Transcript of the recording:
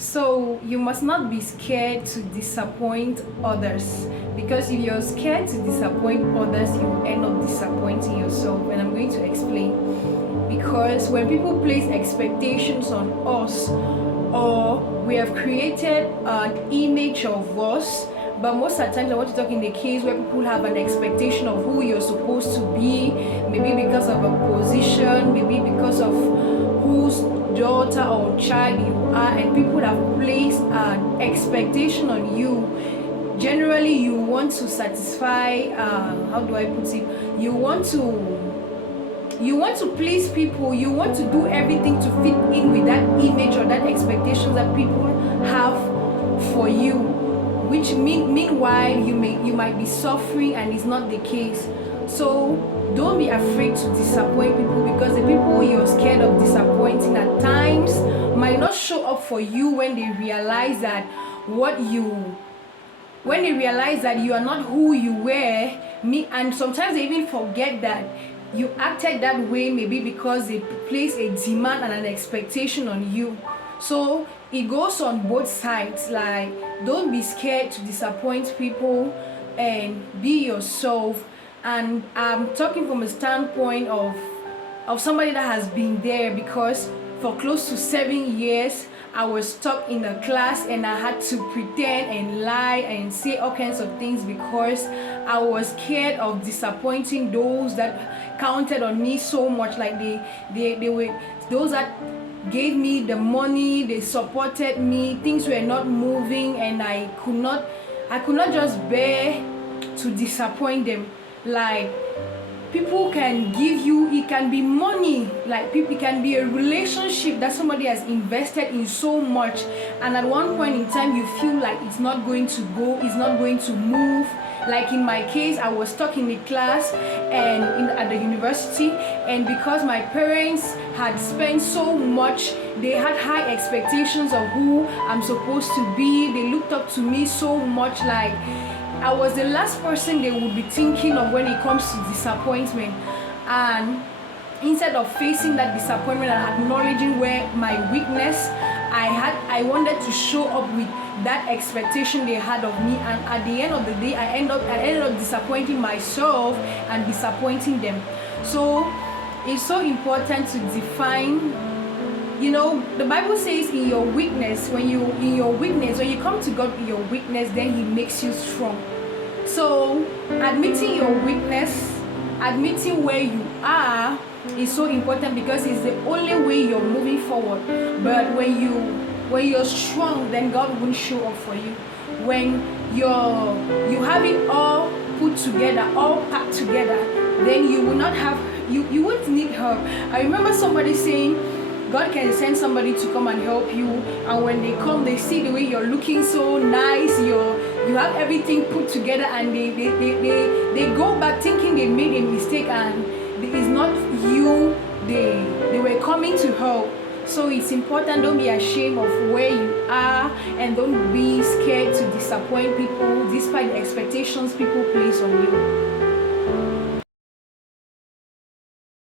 So you must not be scared to disappoint others, because if you're scared to disappoint others, you end up disappointing yourself. And I'm going to explain. Because when people place expectations on us, or we have created an image of us, but most of the times I want to talk in the case where people have an expectation of who you're supposed to be, maybe because of a position, maybe because of whose daughter or child you are, and people have placed an expectation on you. Generally, you want to satisfy, how do I put it? You want to please people. You want to do everything to fit in with that image or that expectation that people have for you, which meanwhile you might be suffering, and it's not the case. So don't be afraid to disappoint people, because the people you're scared of disappointing at times might not show up for you when they realize that you are not who you were. And sometimes they even forget that you acted that way, maybe because they place a demand and an expectation on you. So it goes on both sides. Like, don't be scared to disappoint people, and be yourself. And I'm talking from a standpoint of somebody that has been there, because for close to 7 years I was stuck in a class, and I had to pretend and lie and say all kinds of things, because I was scared of disappointing those that counted on me so much. Like they were those that gave me the money, they supported me, things were not moving, and I could not just bear to disappoint them. Like, people can give you, it can be money, like it can be a relationship that somebody has invested in so much, and at one point in time you feel like it's not going to go, it's not going to move. Like in my case, I was stuck in the class and at the university, and because my parents had spent so much, they had high expectations of who I'm supposed to be. They looked up to me so much. Like, I was the last person they would be thinking of when it comes to disappointment. And instead of facing that disappointment and acknowledging where my weakness, I wanted to show up with that expectation they had of me, and at the end of the day I ended up disappointing myself and disappointing them. So it's so important to define. The Bible says when you come to God with your weakness, then He makes you strong. So admitting your weakness, admitting where you are, is so important, because it's the only way you're moving forward. But when you're strong, then God won't show up for you. When you have it all put together, all packed together, then you won't need help. I remember somebody saying, God can send somebody to come and help you, and when they come, they see the way you're looking so nice, you have everything put together, and they go back thinking they made a mistake, and it's not you they were coming to help. So it's important, don't be ashamed of where you are, and don't be scared to disappoint people despite the expectations people place on you.